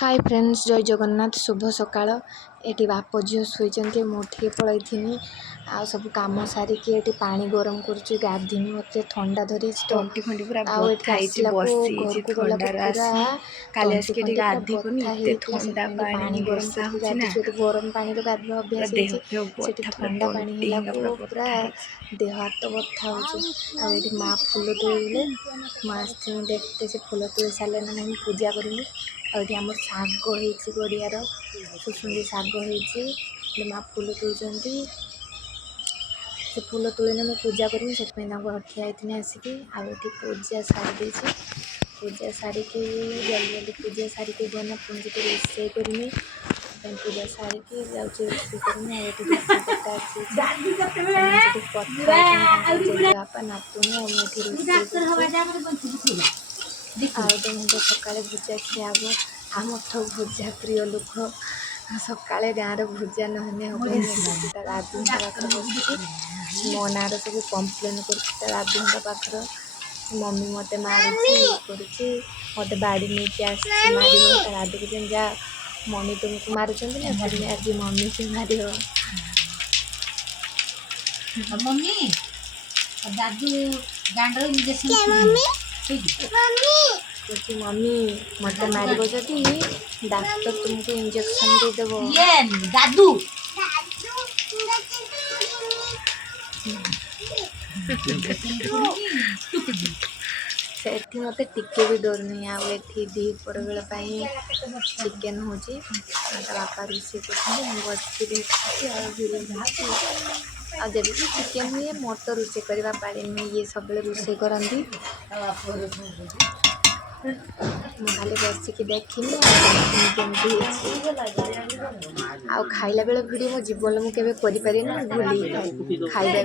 Hi friends, जय जगन्नाथ। शुभ सकाळ। Eighty बाप झील शोचते मुठिए पलैथिनी आ सब कम सारिकी एटी पानी गरम कर गाधीनी मत ठंडा धरी तो तंटी फंटी पूरा आसला घर को गला पूरा काली तंटी आसिक फंटी पूरा गाधी पनी बथा एते हो ठंडा पानी गरम वर्षा करके होची ना गाधी गरम पानी तो गाधवा पूरा अभ्यास देह होती फेह से बथा पूरा ठंडा पानी तंटी है पूरा पूरा बथा होची देह हाथ बथा हो माँ फूल तोड़े मुझे देखते से फूल तोड़ सारे ना नहीं पूजा करी आम शाग हो गड़ियार सुसुंदी शाग हो माँ फूल तोड़ते से फूल तोड़ने मुझे पूजा करी से ठिया होती आसिक आठ पूजा सारी पूजा सारिकी जल्दी जल्दी पूजा सारिकी गना पुणी जो रोषे करमी पूजा सारिकी जाऊँगी रोषे करमी बापा नातुणी आलुदम हम सका भुजा खिया हम आम तो भुजा प्रिय लोक सका गाँव भुजा नहने हम दादी पाखे बस मो ना सब कम्प्लेन कर दादी पाखर मम्मी मत मारुची मत बाड़ी नहीं आस मार दादी को जा मम्मी तुमको मारुंच ना तुम्हें आज मम्मी से मार मम्मी दादू गांडो इंजेक्शन कौन मम्मी मत मार डाक्टर तुमको इंजेक्शन देदेव ये दादू से मत टिके भी डर नहीं आए दीपर बेल चिकेन हो बापा रोषे कर जब भी चिकेन हुए मोर तो रोषे करवा पारे ये सब रोषे करती खाली बसिकी देखनी आ खाइला बेले भिड मो जीवन मुझे भूली खाइबा